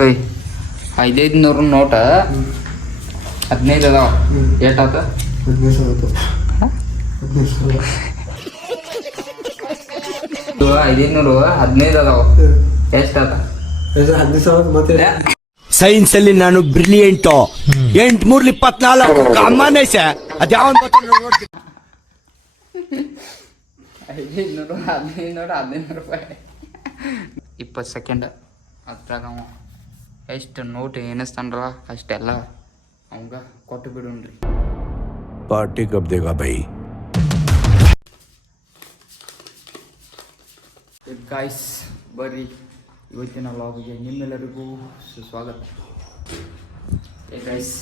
ಓಯ್ 500 ನೋಟ 15 ಅದಾವ. ಏಟಾತ 15,000 500 15 ಅದಾವ. ಎಷ್ಟಾತ? 15,000 ಮತ್ತೆ ಸೈನ್ಸ್ ಅಲ್ಲಿ ನಾನು ಬ್ರಿಲಿಯಂಟ್. 8×3 24 ಅಮ್ಮನೇಶ ಅದ್ಯಾವ 500 ರೂಪಾಯಿ 20 ಸೆಕೆಂಡ್ ಅದ್ರಾಗ ಅವ ಎಷ್ಟು ನೋಟ್ ಏನಿಸ್ತಾನ್ರಲ್ಲ ಅಷ್ಟೆಲ್ಲ ಅವಂಗ ಕೊಟ್ಟು ಬಿಡೋಣ್ರಿ. ಪಾರ್ಟಿ ಕಬ್ ದೇಗಾ ಬೈ. ಗಾಯ್ಸ್ ಬರ್ರಿ ಇವತ್ತಿನ ವ್ಲಾಗಿಗೆ ನಿಮ್ಮೆಲ್ಲರಿಗೂ ಸುಸ್ವಾಗತ. ಗೈಸ್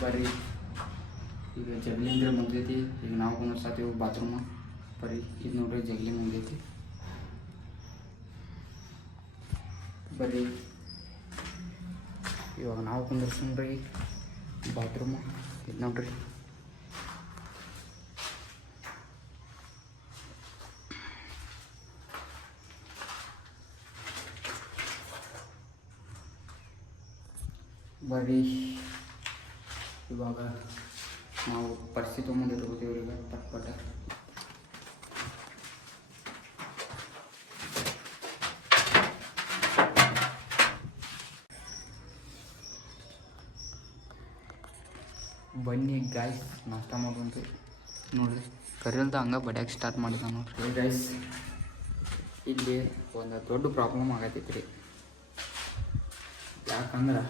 ಬರ್ರಿ ಈಗ ಜಗ್ಲಿಂದ್ರೆ ಮುಗ್ದೈತಿ. ಈಗ ನಾವು ಕುಂದ್ರಸಾತೀವಿ ಬಾತ್ರೂಮ್. ಬರ್ರಿ ಇದು ನೋಡ್ರಿ ಜಗ್ಲಿ ಮುಗ್ದೈತಿ. ಬರ್ರಿ ಇವಾಗ ನಾವು ಕುಂದ್ರಸ್ರಿ ಬಾತ್ರೂಮ್. ಇದು ನೋಡ್ರಿ ಬರ್ರಿ ಇವಾಗ ನಾವು ಪರಿಸ್ಥಿತಿ ತೊಗೊಂಡಿರ್ಬೋದು ಇವ್ರಿಗೆ ಪಟ್ಪಟ. ಬನ್ನಿ ಗಾಯ್ಸ್ ನಾಷ್ಟ ಮಾಡೋಣ್ರಿ. ನೋಡ್ರಿ ಕರಿಯಲ್ದ ಹಂಗೆ ಬಡಿಯಾಕೆ ಸ್ಟಾರ್ಟ್ ಮಾಡಿದ ನೋಡ್ರಿ. ಗೈಸ್ ಇಲ್ಲಿ ಒಂದು ದೊಡ್ಡ ಪ್ರಾಬ್ಲಮ್ ಆಗತ್ತೈತಿ ರೀ. ಯಾಕಂದ್ರೆ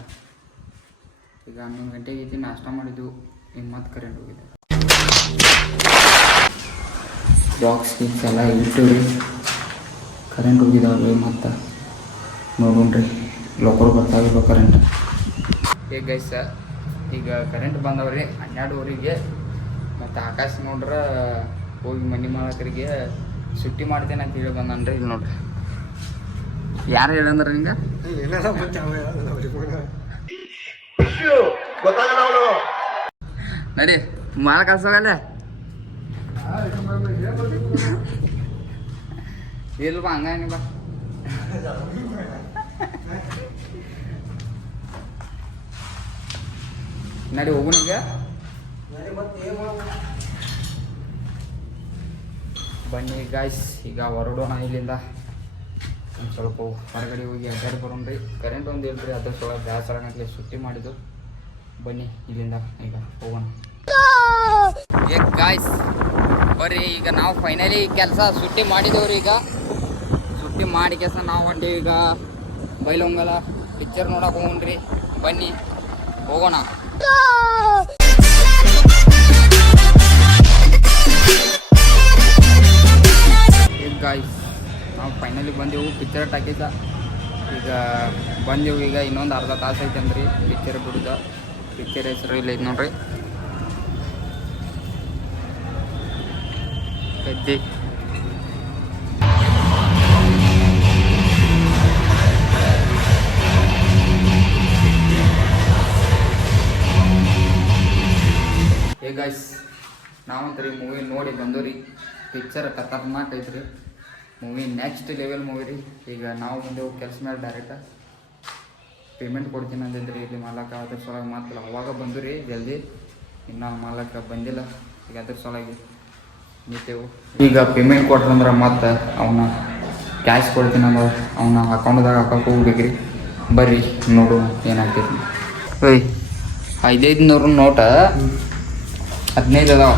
ಈಗ 11 ಗಂಟೆಗೆ ಐತಿ ನಾಷ್ಟ ಮಾಡಿದ್ದು. ಈಗ ಮತ್ತೆ ಕರೆಂಟ್ ಹೋಗಿದೆ. ಬಾಕ್ಸ್ ಗೀಕ್ಸ್ ಎಲ್ಲ ಇಟ್ಟು ರೀ ಕರೆಂಟ್ ಹೋಗಿದಾವೆ. ಮತ್ತು ನೋಡೋಣ್ರಿ ಲೋಕಲ್ ಬರ್ತಾವಿಲ್ಲ ಕರೆಂಟ್. ಈಗ ಗೈಸ್ ಈಗ ಕರೆಂಟ್ ಬಂದವ್ರಿ 12ವರೆಗೆ. ಮತ್ತು ಆಕಾಶ ನೋಡ್ರೆ ಹೋಗಿ ಮನೆ ಮಾಲಕರಿಗೆ ಸುಟ್ಟಿ ಮಾಡ್ತೇನೆ ಅಂತ ಹೇಳಿ ಬಂದನ್ರಿ. ಇಲ್ಲಿ ನೋಡ್ರಿ ಯಾರು ಹೇಳಂದ್ರೆ ಹಿಂಗೆ ನಡಿ ಮಾಲ ಕಳ್ಸೋಗಲ್ಲ ಇಲ್ವ ಹಂಗ ಬಾ. ನಡಿ ಹೋಗುಣ ಈಗ. ಬನ್ನಿ ಗಾಯ್ಸ್ ಈಗ ಹೊರಡೋಣ ಇಲ್ಲಿಂದ. ಒಂದು ಸ್ವಲ್ಪ ಹೊರಗಡೆ ಹೋಗಿ ಅಡ್ಡಾಡಿ ಬರೋಣ್ರಿ. ಕರೆಂಟ್ ಒಂದು ಇಲ್ರಿ ಅದ್ರ ಸಲ ಬ್ಯಾಸರ ಆಗಂತಲೇ ಸುಟ್ಟಿ ಮಾಡಿದ್ದು. ಬನ್ನಿ ಇಲ್ಲಿಂದ ಈಗ ಹೋಗೋಣ. ಗಾಯ್ಸ್ ಬರ್ರಿ ಈಗ ನಾವು ಫೈನಲಿ ಕೆಲಸ ಸುಟ್ಟಿ ಮಾಡಿದವ್ರಿ. ಈಗ ಸುಟ್ಟಿ ಮಾಡಿ ಕೆಲಸ ನಾವು ಹೊಂಟೀವಿ ಈಗ ಬೈಲೊಂಗಲ ಪಿಕ್ಚರ್ ನೋಡಕ್ಕೆ ಹೋಗೋಣ್ರಿ. ಬನ್ನಿ ಹೋಗೋಣ. ಗಾಯ್ಸ್ ನಾವು ಫೈನಲಿ ಬಂದೆವು ಪಿಕ್ಚರ್ ಟಾಕಿದ್ದ. ಈಗ ಬಂದೆವು. ಈಗ ಇನ್ನೊಂದು ಅರ್ಧ ತಾಸು ಐತೆ ಅಂದ್ರಿ ಪಿಕ್ಚರ್ ಬಿಡುದ. ಪಿಕ್ಚರ್ ಹೆಸರು ಇಲ್ಲ ಐತೆ ನೋಡ್ರಿ ಗದ್ದೆ. ಗಾಯ್ಸ್ ನಾವಂತ್ರಿ ಮೂವಿ ನೋಡಿ ಬಂದವ್ರಿ. ಪಿಕ್ಚರ್ ಖತರ್ನಾಕ್ ಐತ್ರಿ ಮೂವಿ. ನೆಕ್ಸ್ಟ್ ಲೆವೆಲ್ ಮೂವಿ ರೀ. ಈಗ ನಾವು ಮುಂದೆ ಕೆಲಸ ಮೇಲೆ ಡೈರೆಕ್ಟ್ ಪೇಮೆಂಟ್ ಕೊಡ್ತೀನಿ ಅಂದಿದ್ರಿ ಇಲ್ಲಿ ಮಾಲಕ. ಅದ್ರ ಸಲುವಾಗಿ ಮಾತ್ರ ಅವಾಗ ಬಂದು ರೀ ಜಲ್ದಿ. ಇನ್ನು ಮಾಲಕ ಬಂದಿಲ್ಲ. ಈಗ ಅದ್ರ ಸಲುವಾಗಿ ನಿಂತೇವು. ಈಗ ಪೇಮೆಂಟ್ ಕೊಟ್ರಂದ್ರೆ ಮತ್ತೆ ಅವನ್ನ ಕ್ಯಾಶ್ ಕೊಡ್ತೀನಿ ಅಂದ್ರೆ ಅವನ್ನ ಅಕೌಂಟ್ದಾಗ ಹಾಕಕ್ಕೆ ಹೋಗ್ಬೇಕ್ರಿ. ಬರ್ರಿ ನೋಡು ಏನಾಗ್ತೈತಿ. ಓಯ್ 500 ನೋಟ 15 ಅದಾವ.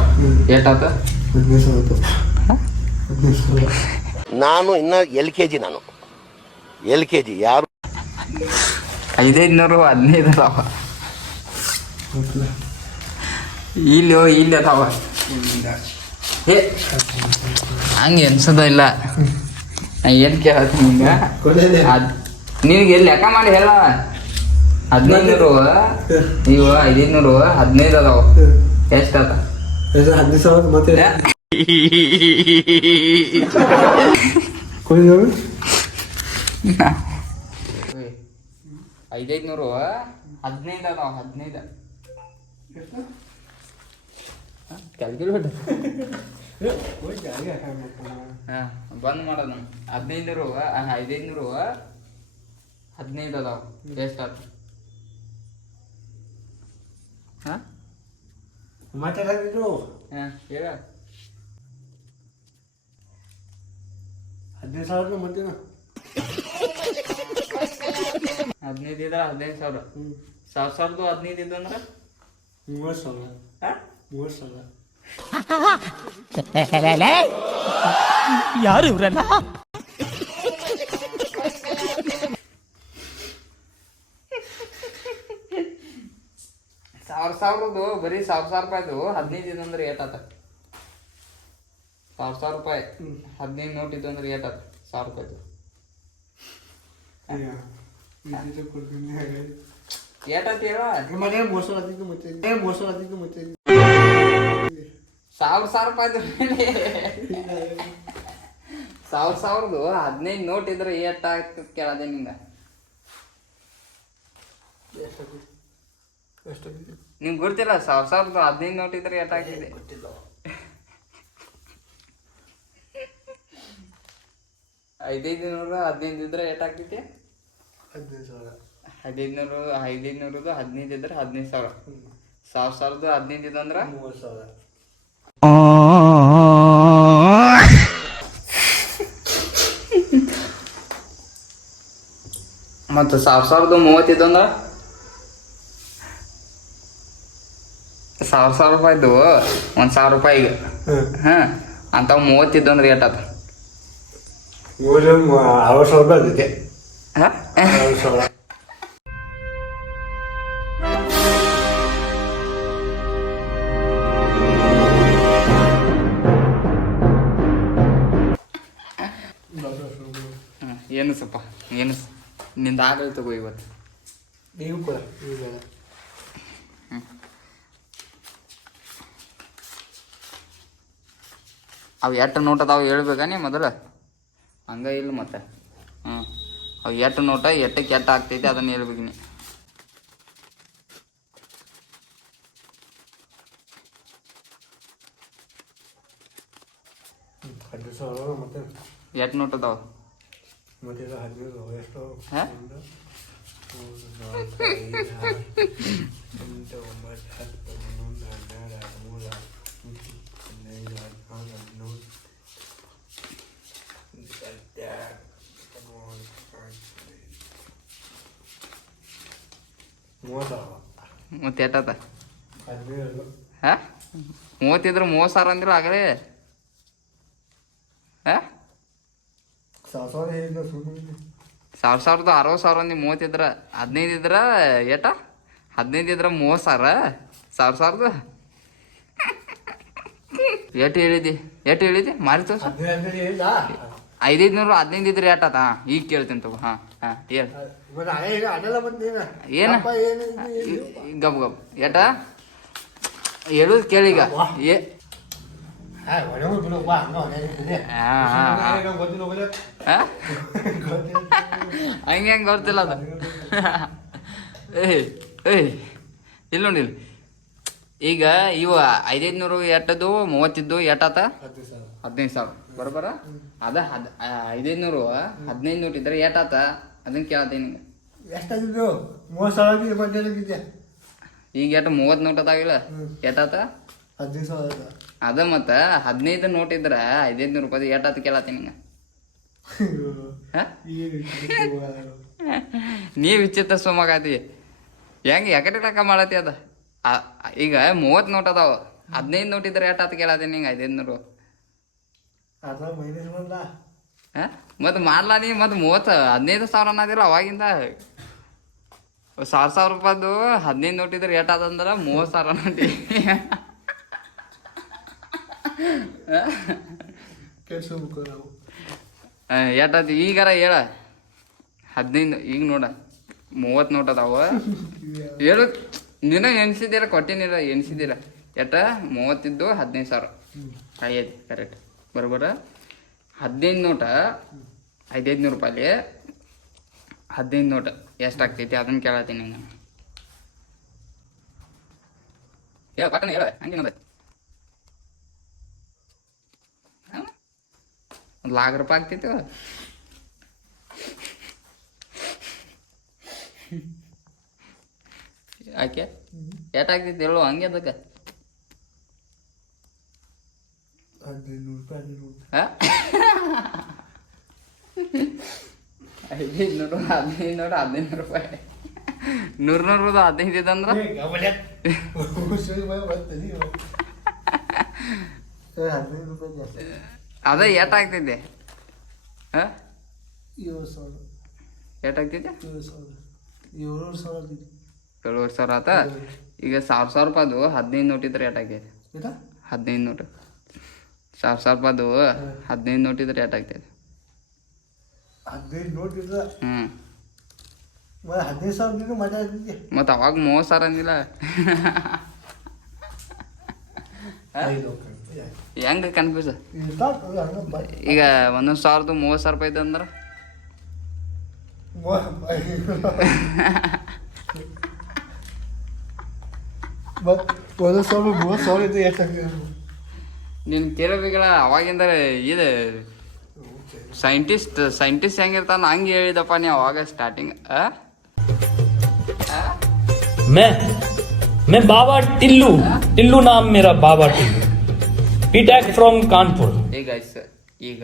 ಏಟಾತ 15,000 ನಾನು ಇನ್ನ LKG. ನಾನು LKG ಯಾರು 500 15 ಅದಾವ. ಇಲ್ಲಿ ಅದಾವ. ಏ ಹಂಗೆ ಅನ್ಸೋದ ಇಲ್ಲ. ನಾ ಏನು ಕೇಳ್ತೀನಿ ನಿಂಗೆ. ನಿನಗೆ ಎಲ್ಲಿ ಲೆಕ್ಕ ಮಾಡಿ ಹೇಳ. 1500 ಇವು 500 15 ಅದಾವ. ಎಷ್ಟಾತ? 15,000 ಮತ್ತೆ 500 15 ಅದಾವ. 15 ಕ್ಯಾಲ್ಕುಲೇಟ್ ಹಾಂ ಬಂದ್ ಮಾಡೋದು. 1500 500 15 ಅದಾವ. ಎಷ್ಟಾಯ್ತು? ಹಾಂ ಮಾತಾಡಿದ್ರು ಹಾಂ ಹೇಳ. 15,000 ಮತ್ತೇನ 15 ಇದ್ರೆ 15,000. 1,000 15 ಇದ್ದು ಅಂದ್ರೆ 30,000. ಹಾಂ 30,000. ಯಾರು ಇವ್ರಲ್ಲ? 1,000 ಬರೀ 1,000 ರೂಪಾಯಿದು 15 ಇದ್ದು ಅಂದ್ರೆ ಏಟಾತ? 1,000 ರೂಪಾಯಿ 15 ನೋಟ್ ಇದ್ದು ಅಂದ್ರೆ ಏಟಾತ? 1,000 ರೂಪಾಯಿದು ಏಟಾತ ಹೇಳ. ಮನೆ ಮೋಸ ಆದಿದ್ದು ಮತ್ತೆ 1,000 ರೂಪಾಯಿದು 1,000 15 ನೋಟ್ ಇದ್ರೆ ಏಟ್ ಆಗ್ತದೆ ಕೇಳದೆ ನಿಂಗೆ. ನಿಮ್ಗೆ ಗೊತ್ತಿಲ್ಲ 1,000 15 ನೋಟ್ ಇದ್ರೆ ಏಟ್ ಆಗ್ತಿದೆ? 500 15 ಇದ್ರೆ ಏಟ್ ಆಗ್ತೈತಿ? 15,000. 500 15 ಇದ್ರೆ 15,000. 1,000 15 ಇದು ಅಂದ್ರೆ 30,000. ಮತ್ತು 1,030 ಇದು ಅಂದ್ರೆ 1,000 ರೂಪಾಯಿದು 1,000 ರೂಪಾಯಿಗೆ ಹಾಂ ಅಂಥವು 30 ಇದ್ದು ಅಂದ್ರೆ ಏಟಾತ? 60,000 ಅದಕ್ಕೆ ಹಾಂ 60,000. ಏನು ಸ್ವಲ್ಪ ಏನು ನಿಂದ ಆಗಲಿ ತಗೋ ಇವತ್ತು. ನೀವು ಕೂಡ ಅವು ಎಷ್ಟು ನೋಟ್ ಅದಾವ ಹೇಳ್ಬೇಕಾ ನೀ ಮೊದಲು? ಹಂಗೆ ಇಲ್ಲ ಮತ್ತೆ ಅವು ಎಷ್ಟು ನೋಟ ಎಟ್ಟಕ್ಕೆ ಎಟ್ಟು ಆಗ್ತೈತಿ ಅದನ್ನು ಹೇಳ್ಬೇಕು ನೀ. ಮತ್ತೆ ಎಷ್ಟು ನೋಟ್ ಅದಾವ? ಮತ್ತೆ 15 ಎಷ್ಟು ಹಾಂ 1 2 3 4 5 6 7 8 9 ಮತ್ತೆ ಎಟ್ಟಾತ? 15. ಹಾಂ 30 ಇದ್ರೆ 30,000 ಅಂದಿರ ಆಗಲೇ. ಹಾಂ 1,000 ಹೇಳಿಲ್ಲ ಸುಮ್ಮನೆ 1,000 60,000 ಅಂದಿ. 30 ಇದ್ರೆ 15 ಇದ್ರೆ ಏಟ? 15 ಇದ್ರೆ 30,000. 1,000 ಎಷ್ಟು ಹೇಳಿದಿ ಮಾರಿತು? 15 ಹೇಳಿಲ್ಲ 500 15 ಇದ್ರೆ ಏಟಾತ? ಈಗ ಕೇಳ್ತೀನಿ ತಗೋ. ಹಾಂ ಹೇಳಿ ಏನು ಗಬ್ ಏಟ ಹೇಳುದು ಕೇಳೀಗ. ಹಂಗೆ ಹೆಂಗೆ ಗೊತ್ತಿಲ್ಲ ಅದು. ಇಲ್ಲ ನೋಡಿ ಈಗ ಇವ 500 ಎಟ್ಟದು 30 ಎಟ್ಟಾತ? 15,000 ಬರೋಬರ. ಅದ 500 15 ನೋಟ್ ಇದ್ರೆ ಏಟಾತ ಅದನ್ನ ಕೇಳ್ತೀನಿ ನಿಂಗೆ. ಎಷ್ಟಾಗಿದ್ದು 30,000 ಈಗ ಎಷ್ಟು 30 ನೋಟ್ ಅದಾವಿಲ್ಲ ಏಟಾತ? 15,000. ಅದ ಮತ್ತು 15 ನೋಟ್ ಇದ್ರೆ 500 ರೂಪಾಯಿ ಏಟಾತ ಕೇಳತ್ತೀನಿ ನಿಂಗೆ. ನೀ ವಿಚಿತ್ರ ಸೋಮಾಗತಿ ಹೆಂಗೆ ಯಾಕಡೆ ಲೆಕ್ಕ ಮಾಡತ್ತಿ ಅದ? ಈಗ 30 ನೋಟ್ ಅದಾವ 15 ನೋಟ್ ಇದ್ರೆ ಏಟಾತ ಕೇಳತ್ತೀನಿ ನಿಂಗೆ 500. ಹಾಂ ಮತ್ತು ಮಾಡ್ಲಾ ನೀ ಮತ್ತು 15,000 ಅನ್ನೋದಿಲ್ಲ ಅವಾಗಿಂದ. 1,000 ರೂಪಾಯ್ದು 15 ನೋಟ್ ಇದ್ರೆ ಏಟಾದಂದ್ರೆ 30,000 ನೋಟಿ. ಏಟಾತಿ ಈಗಾರ ಹೇಳ 15 ಈಗ ನೋಡ 30 ನೋಟ್ ಅದಾವ ಹೇಳು. ನೀನು ಎಣಿಸಿದ್ದೀರ ಕೊಟ್ಟಿನಿರ ಎಣಿಸಿದ್ದೀರ ಎಟ 30 ಇದ್ದು 15,000 ಐತಿ ಕರೆಕ್ಟ್ ಬರೋಬರ. 15 ನೋಟ 500 ರೂಪಾಯಿ 15 ನೋಟ ಎಷ್ಟಾಗ್ತೈತಿ ಅದನ್ನ ಕೇಳತ್ತೀನಿ ನಾನು. ಹೇಳ ಪಟ್ಟಣ ಹೇಳ ಹಂಗೇನದ? 1,00,000 ರೂಪಾಯಿ ಆಗ್ತೈತಿ. ಯಾಕೆ ಏಟಾಗ್ತೈತಿ ಹೇಳು ಹಂಗೆ ಅದಕ್ಕೆ 1500 ರೂಪಾಯಿ 1500 1500 ರೂಪಾಯಿ 100 15 ಇದಂದ್ರೆ ಅದೇ ಏಟಾಗ್ತೈತೆ ಹಾಂ 7000 ಏಟಾಗ್ತೈತೆ 7000 7,000 ಆತ ಈಗ 1,000 ರೂಪಾಯ್ದು 15 ನೋಟ್ ಇದ್ರೆ ಏಟಾಗ್ತೈತೆ 15 ನೋಟು 1,000 ರೂಪಾಯ್ದು 15 ನೋಟ್ ಇದ್ರೆ ಏಟಾಗ್ತೈತೆ 15 ನೋಟ್ ಇದ್ರೆ ಹ್ಞೂ 15,000 ಮಜಾ ಆಗ್ತಿದೆ. ಮತ್ತು ಅವಾಗ 30,000 ಅಂದಿಲ್ಲ ಹೆಂಗೆ ಕನ್ಫ್ಯೂಸ್ ಈಗ 1,000 30,000 ರೂಪಾಯಿ ಇದ್ದಂದ್ರೆ ಒಂದು ಸಾವಿರ 30,000 ಇದ್ರೆ ಎಷ್ಟಾಗ್ತದೆ ನೀನು ಕೇಳಬೇಕಲ್ಲ ಅವಾಗಿಂದ ಇದು ಸೈಂಟಿಸ್ಟ್ ಹೆಂಗಿರ್ತಾನ ಹಂಗೆ ಹೇಳಿದಪ್ಪ ನೀ ಅವಾಗ ಸ್ಟಾರ್ಟಿಂಗ್ मैं बाबा टिल्लू नाम मेरा बाबा टिल्लू बीटेक फ्रॉम कानपुर ಈಗ ಈಗ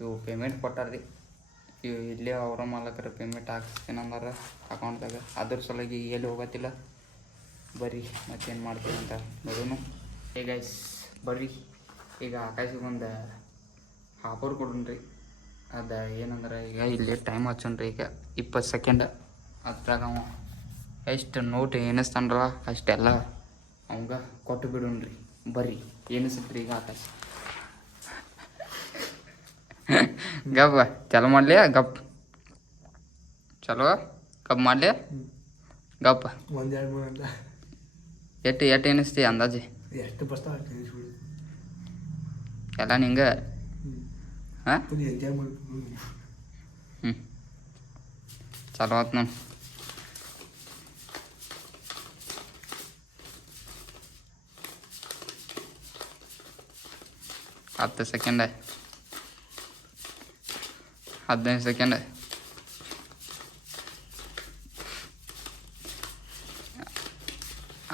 ಇವು ಪೇಮೆಂಟ್ ಕೊಟ್ಟಾರ್ರಿ ಇವು ಇಲ್ಲೇ ಅವರ ಮಾಲಕರ ಪೇಮೆಂಟ್ ಹಾಕ್ಸ್ತೀನಂದಾರ ಅಕೌಂಟ್ದಾಗ ಅದ್ರ ಸಲುವಾಗಿ ಎಲ್ಲಿ ಹೋಗತ್ತಿಲ್ಲ ಬರ್ರಿ ಮತ್ತೇನು ಮಾಡ್ತೀವಿ ಅಂತ ನೋಡೋನು ಈಗ ಬರ್ರಿ ಈಗ ಆಕಾಶಿಗೆ ಒಂದು ಆಫರ್ ಕೊಡ್ರಿ ಅದು ಏನಂದ್ರೆ ಈಗ ಇಲ್ಲಿ ಟೈಮ್ ಹಚ್ಚೋಣ್ರಿ ಈಗ 20 ಸೆಕೆಂಡ್ ಅದ್ರಾಗ ಅವ ಎಷ್ಟು ನೋಟ್ ಏನಿಸ್ತಾನಲ್ಲ ಅಷ್ಟೆಲ್ಲ ಅವಂಗ ಕೊಟ್ಟು ಬಿಡೋಣ್ರಿ ಬರ್ರಿ ಏನಿಸುತ್ರಿ ಈಗ ಆಕಾಶ ಗಪ್ ಚಲೋ ಮಾಡಲಿ ಗಪ್ ಚಲೋ ಗಪ್ ಮಾಡಲಿ ಗಪ್ ಒಂದೆರಡು ಮೂರು ಅಂತ ಎಷ್ಟು ಏನಿಸ್ತಿ ಅಂದಾಜು ಎಷ್ಟು ಬರ್ತಾವ ಎಲ್ಲ ನಿಂಗೆ ಹಾಂ ಎಂಜಾಯ್ ಮಾಡ್ಬೋದು. ಹ್ಞೂ ಚಲೋ ಆಯ್ತು ನಾನು ಹತ್ತು ಸೆಕೆಂಡ್ 15 ಸೆಕೆಂಡ್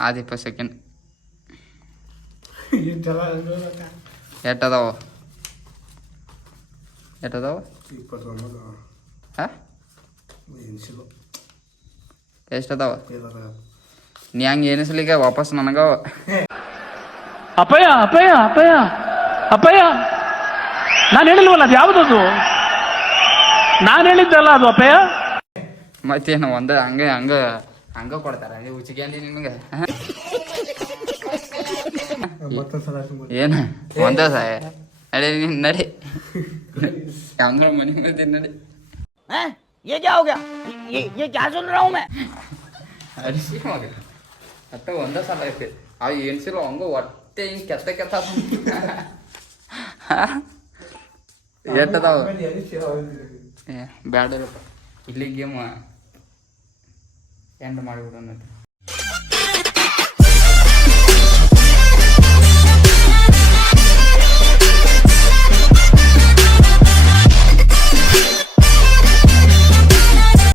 ಆದ 20 ಸೆಕೆಂಡ್ ಎಟ್ಟದಾವ 29 ಹಾಂ ಎನಿಸಿಲ್ಲ ಎಷ್ಟದಾವ ನೀ ಹಂಗೆ ಏನಿಸ್ಲಿಕ್ಕೆ ವಾಪಸ್ ನನಗವ ಅಪ್ಪಯ್ಯ ಅಪ್ಪಯ್ಯ ಅಪ್ಪಯ್ಯ ಅಪ್ಪಯ್ಯ ನಾನು ಹೇಳಿಲ್ವಲ್ಲ ಅದು ಯಾವುದದು ನಾನು ಹೇಳಿದ್ದಲ್ಲ ಅದು ಅಪ್ಪಯ್ಯ ಮತ್ತೇನು ಒಂದು ಹಂಗೆ ಕೊಡ್ತಾರ ನೀವು ಉಚಿಗೆ ಅಂದಿ ನಿಮಗೆ ಮತ್ತೊಂದು ಸಲ ಏನು ಒಂದೇ ಸಾಯ ನಡಿ ನೀನು ನಡಿ ಹಂಗ ಮನೆ ಮೇಲೆ ನಡಿ ये क्या हो गया ये क्या सुन रहा हूँ मैं ಅಡಿಸಿ ಮಗ ಅಟ್ಟ ಒಂದೇ ಸಲ ಐತಿ ಅವು ಎಣ್ಸಿಲ್ಲ ಹಂಗ ಹೊಟ್ಟೆ ಹಿಂಗೆ ಕೆತ್ತ ಎಟ್ಟದಾವ ಬ್ಯಾಡರಪ್ಪ ಇಲ್ಲಿ ಗೇಮ್ ಎಂಡ್ ಮಾಡಿಬಿಡೋಣ